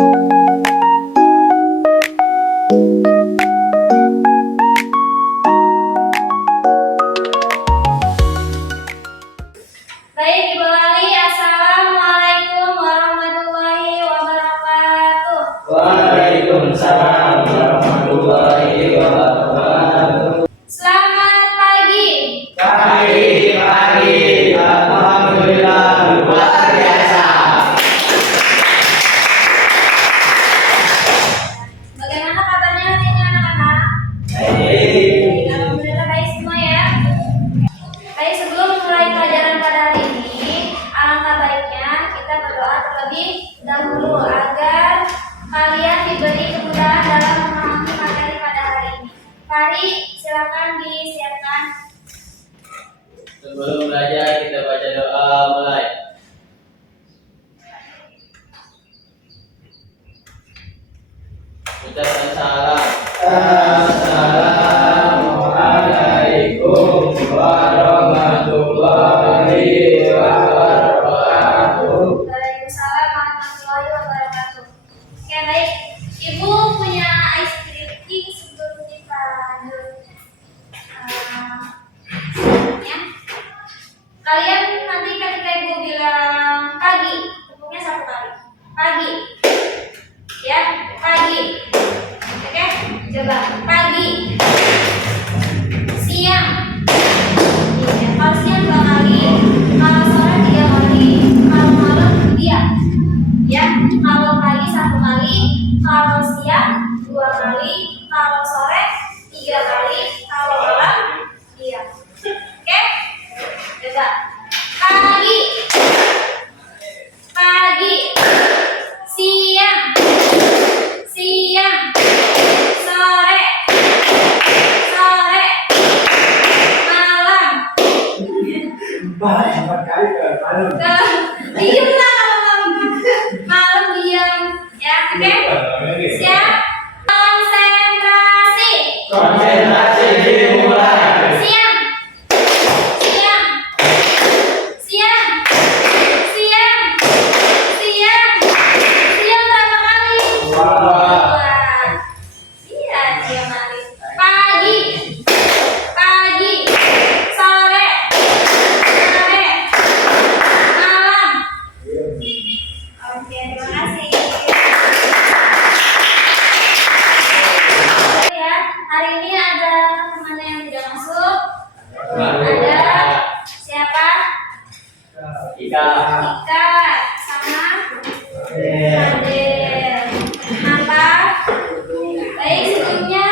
Baik, Ibu Lali, Assalamualaikum warahmatullahi wabarakatuh. Waalaikumsalam warahmatullahi wabarakatuh. Selamat pagi. Pagi, alhamdulillah luar biasa. Bagaimana kabarnya hari ini anak-anak? Baik. Alhamdulillah baik semua ya. Baik, sebelum mulai pelajaran pada hari ini, alangkah baiknya kita berdoa terlebih dahulu agar kalian diberi kemudahan dalam memahami materi pada hari ini. Mari silakan disiapkan. Sebelum belajar kita baca doa mulai. Ucapkan salam. Assalamualaikum warahmatullahi wabarakatuh. Waalaikumsalam warahmatullahi wabarakatuh. Oke, baik. Ibu punya ice cream sebelum kita lanjut. Selanjutnya, kalian nanti ketika ibu bilang pagi, tepuknya satu kali. Pagi, ya, pagi. Oke, coba pagi. Siang. Ya, kalau siang 2 kali, kalau sore 3 kali, kalau malam dia. Ya, kalau pagi 1 kali, kalau siang 2 kali, kalau sore 3 kali, kalau malam dia. Oke? Coba. Pagi. Pagi. Siang. Siang. Sore. Sore. Malam. Diam lah kalau malam diam. Ya, oke? Siap? Konsentrasi. Konsentrasi dimulai. Siang. Siang. Siang. Siang. Siang. Siang berapa kali? Dua. 2. Iya, dia kali. Pagi. Pagi. Sore. Sore. Malam. Oke, terima kasih. Ya, hari ini ada teman yang tidak masuk. Ada siapa? Ika. Ika sama Fadil. Apa? Baik, sebelumnya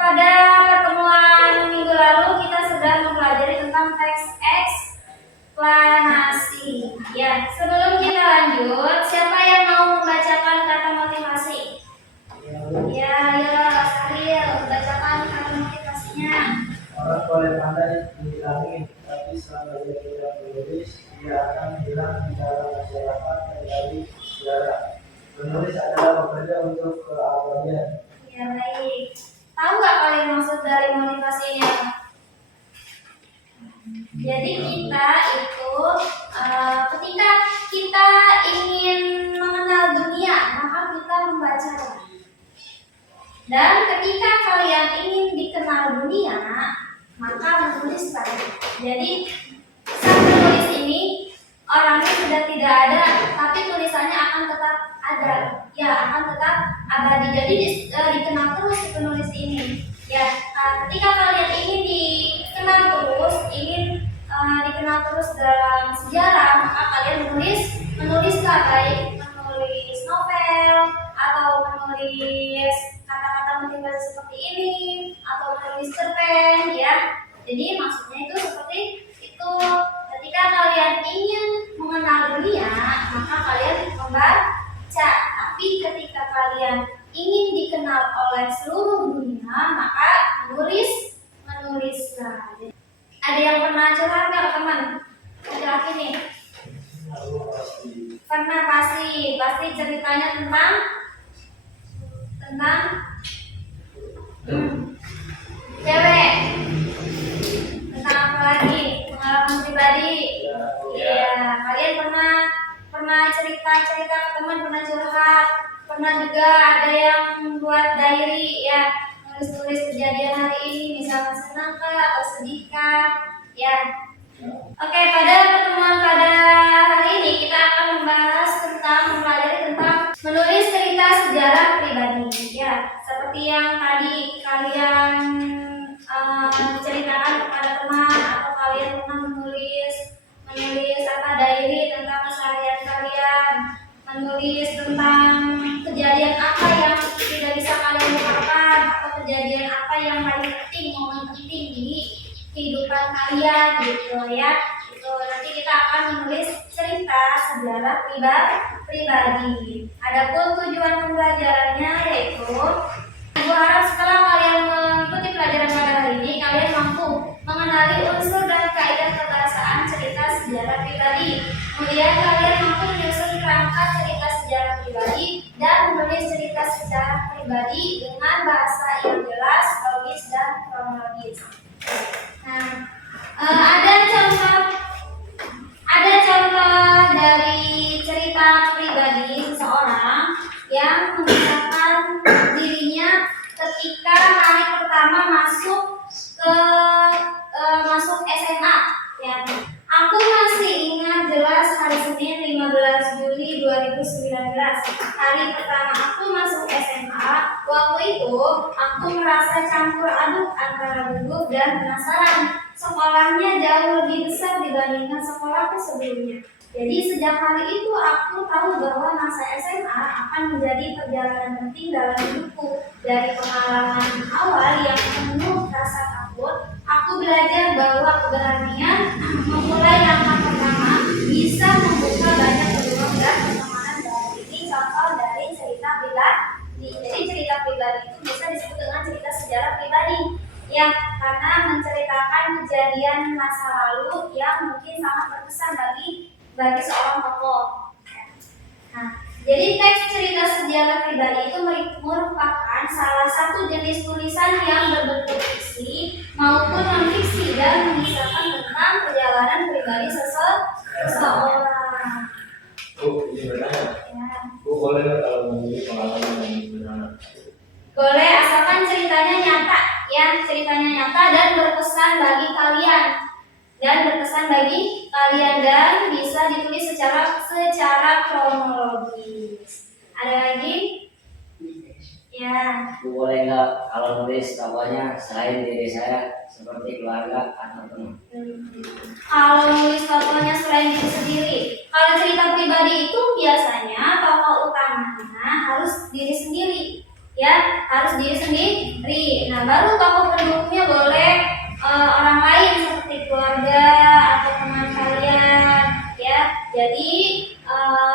pada pertemuan minggu lalu kita sudah mempelajari tentang teks eksplanasi. Ya, sebelum kita lanjut, siapa yang mau membacakan kata motivasi? Ya, ayolah, Saril, bacakan kata motivasinya. Orang boleh pandai di langit, tapi selama dia tidak menulis, dia akan hilang di dalam masyarakat dan dari sejarah. Menulis adalah bekerja untuk keabadian. Ya, baik. Tahu nggak kalian maksud dari motivasinya? Jadi kita itu ketika kita ingin mengenal dunia, maka kita membaca. Dan ketika kalian ingin dikenal dunia, maka menulislah. Jadi sang penulis ini orangnya sudah tidak ada, tapi tulisannya akan tetap ada. Ya, akan tetap abadi. Jadi dikenal terus si penulis ini. Ya, ketika kalian ingin dikenal terus, ingin dikenal terus dalam sejarah, maka kalian menulislah, baik menulis novel atau menulis kata-kata motivasi seperti ini atau menulis cerpen, ya. Jadi maksudnya itu seperti itu. Ketika kalian ingin mengenal dunia, maka kalian membaca. Tapi ketika kalian ingin dikenal oleh seluruh dunia, maka menulislah. Ada yang pernah curhat nggak, teman? Laki-laki nih. Pernah, pasti ceritanya tentang cewek. Tentang apa lagi? Pengalaman pribadi. Iya, kalian pernah pernah cerita-cerita ke teman, pernah curhat, pernah juga ada yang buat diary ya, nulis-nulis kejadian hari ini, misalnya senang kah atau sedih kah ya. Oke, pada pertemuan pada hari ini kita akan membahas tentang mempelajari tentang menulis cerita sejarah pribadi ya, seperti yang tadi kalian ceritakan kepada teman atau kalian pernah menulis apa diary tentang keseharian kalian, menulis tentang kejadian apa yang tidak bisa kalian lupakan atau kejadian apa yang paling penting, momen penting di kehidupan kalian gitu ya. Itu nanti kita akan menulis cerita sejarah pribadi. Adapun tujuan pembelajarannya yaitu Ibu harap setelah kalian mengikuti pelajaran pada hari ini, kalian mampu mengenali unsur dan kaidah kebahasaan cerita sejarah pribadi. Kemudian kalian mampu menyusun kerangka cerita sejarah pribadi dan menulis cerita sejarah pribadi dengan bahasa yang jelas, logis, dan kronologis. Nah, ada contoh dari cerita pribadi seseorang yang mengisahkan dirinya ketika hari pertama masuk SMA ya. Aku masih ingat jelas hari Senin 15 Juli 2019, hari pertama aku masuk SMA. Waktu itu aku merasa campur aduk antara gugup dan penasaran. Sekolahnya jauh lebih besar dibandingkan sekolahku sebelumnya. Jadi sejak hari itu aku tahu bahwa masa SMA akan menjadi perjalanan penting dalam hidupku. Dari pengalaman awal yang penuh rasa takut, aku belajar bahwa keberanian memulai langkah pertama bisa membuka banyak peluang dan pertemanan baru. Ini contoh dari cerita pribadi. Jadi cerita pribadi itu bisa disebut dengan cerita sejarah pribadi. Ya, karena menceritakan kejadian masa lalu yang mungkin sangat berkesan bagi seorang tokoh. Nah, jadi teks cerita sejarah pribadi itu merupakan salah satu jenis tulisan yang berbentuk fiksi maupun non-fiksi dan mengisahkan tentang perjalanan pribadi seseorang. Bu, ini benar. Ya. Bu, boleh nggak kalau memilih pengalaman yang benar? Boleh, asalkan ceritanya nyata, ya, ceritanya nyata dan berkesan bagi kalian. Dan bisa ditulis secara kronologis. Ada lagi? Ya. Bu, boleh nggak kalau nulis tokohnya selain diri saya seperti keluarga atau teman? Kalau nulis tokohnya selain diri sendiri, kalau cerita pribadi itu biasanya tokoh utamanya harus diri sendiri, ya, harus diri sendiri. Nah, baru tokoh pendukungnya boleh orang lain seperti keluarga atau teman kalian, ya. Jadi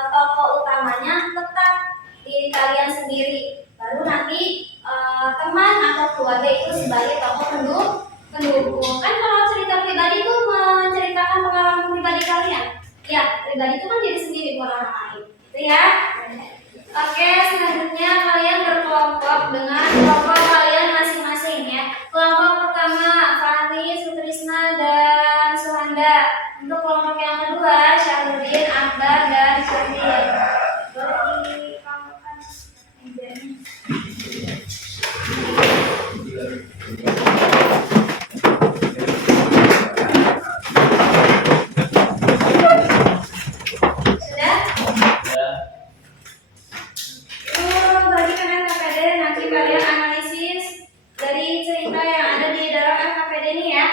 tokoh utamanya tetap diri kalian sendiri. Baru nanti teman atau keluarga itu sebagai tokoh pendukung. Kan kalau cerita pribadi itu menceritakan pengalaman pribadi kalian. Ya, pribadi itu kan diri sendiri bukan orang lain. Itu ya. Oke, selanjutnya kalian berkelompok dengan kelompok kalian masing-masing ya. Kelompok pertama Fahmi, Sutrisna, dan Suhanda. Untuk kelompok yang kedua Syahruddin, Akbar, dan Syahrir. Boleh dikelompokkan mejanya. Sudah? Ya. Bagi kalian KKD, nanti kalian analisis dari cerita yang ada di dalam KKD ini ya.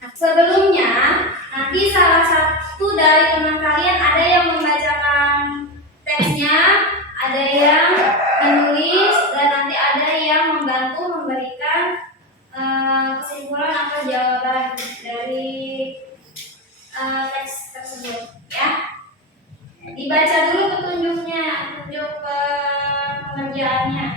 Nah, sebelumnya, nanti salah satu dari teman kalian ada yang membacakan teksnya, ada yang menulis, dan nanti ada yang membantu memberikan kesimpulan atau jawaban dari teks tersebut ya. Dibaca dulu petunjuk pengerjaannya.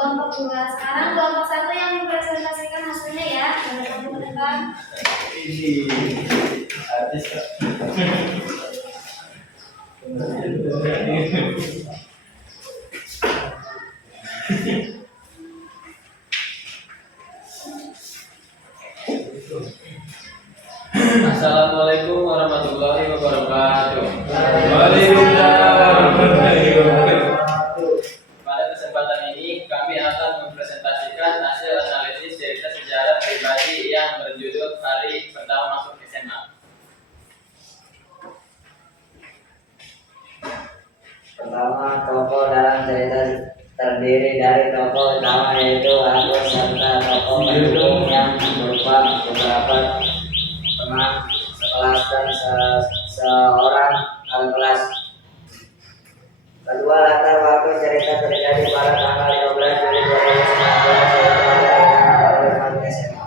kelompok 2. Sekarang kelompok 1 yang mempresentasikan hasilnya ya. Ke depan. Ini artis Kak. Assalamualaikum warahmatullahi wabarakatuh. Waalaikumsalam warahmatullahi wabarakatuh. Pada kesempatan ini kami akan mempresentasikan hasil analisis cerita sejarah pribadi yang berjudul Hari Pertama Masuk SMA. Pertama, tokoh dalam cerita terdiri dari tokoh utama yaitu aku serta tokoh pendukung yang berupa beberapa teman sekelas dan seorang kakak kelas. Kedua, latar waktu cerita terjadi pada tanggal 15 Juli 2019 yaitu hari pertama masuk SMA.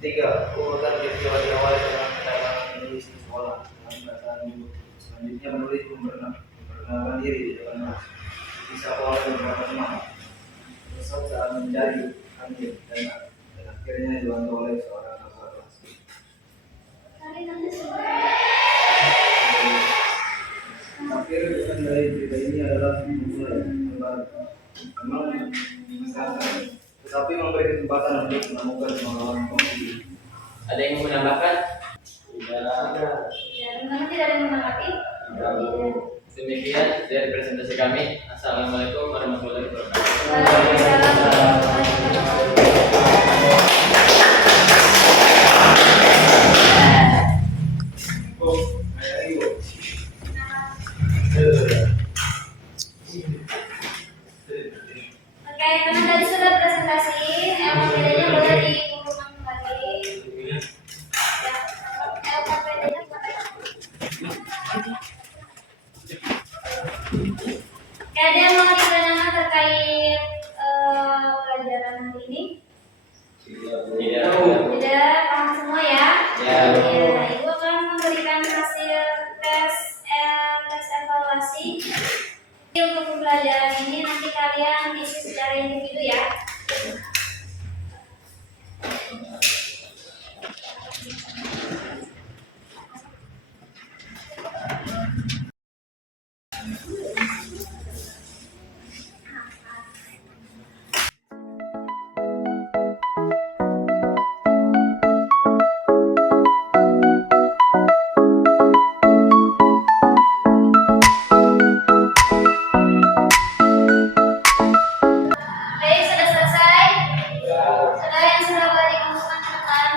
Tiga, urutan peristiwa diawali dengan kedatangan menulis di sekolah dengan perasaan dulu. Selanjutnya menulis memperkenalkan diri di depan kelas. Bisa oleh beberapa teman. Besok saat menjadi ambil dan akhirnya dibantu oleh seorang kakak kelas. Tadi nanti Akhir pesan dari cerita ini adalah memulai membantu, memang menyesalkan, tetapi memberi kesempatan untuk menemukan pengalaman kembali. Ada yang mau menambahkan? nanti tidak ada yang menanggapi. Demikian dari presentasi kami. Assalamualaikum warahmatullahi wabarakatuh. Waalaikumsalam warahmatullahi wabarakatuh. Oke, karena tadi sudah presentasi, emang bedanya boleh dikumpulkan kembali. Ya, bedanya Oke, ada yang mau ditanyakan terkait pelajaran hari ini? Iya. Tidak, paham semua ya? Ya. Ya, Ibu akan memberikan hasil tes evaluasi untuk pembelajaran ini. Nanti kalian isi secara individu ya. Baik, sudah selesai. Saudara yang sudah boleh dikumpulkan ke depan.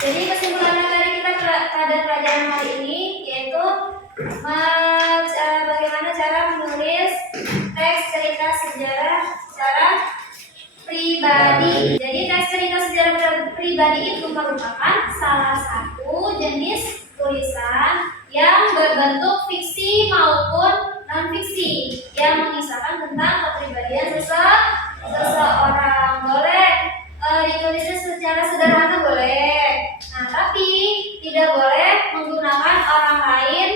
Jadi kesimpulan dari kita pada pelajaran hari ini yaitu bagaimana cara menulis teks cerita sejarah secara pribadi. Jadi teks cerita sejarah pribadi itu merupakan salah satu jenis tulisan yang berbentuk fiksi maupun non fiksi yang mengisahkan tentang kepribadian seseorang. Boleh ditulisnya secara sederhana boleh. Nah, tapi tidak boleh menggunakan orang lain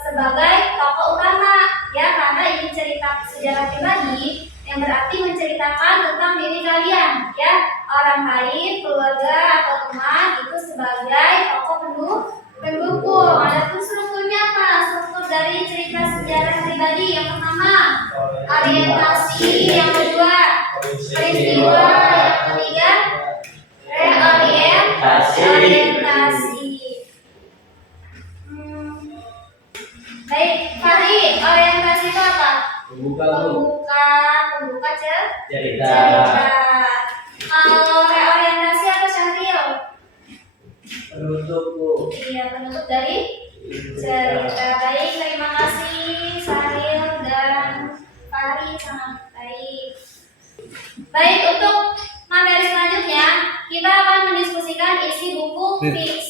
sebagai tokoh utama ya, karena ini cerita sejarah pribadi yang berarti menceritakan tentang diri kalian ya. Orang lain, keluarga atau teman itu sebagai tokoh pendukung. Adapun strukturnya apa? Struktur dari cerita sejarah pribadi yang pertama orientasi, yang kedua peristiwa, yang ketiga orientasi. Baik, Fahri, orientasi itu apa? Pembuka cerita. Kalau reorientasi apa, Syahril? Penutup, Bu. Iya, penutup dari cerita. Baik, terima kasih Syahril dan Fahri, sangat baik. Baik, untuk materi selanjutnya kita akan mendiskusikan isi buku fiksi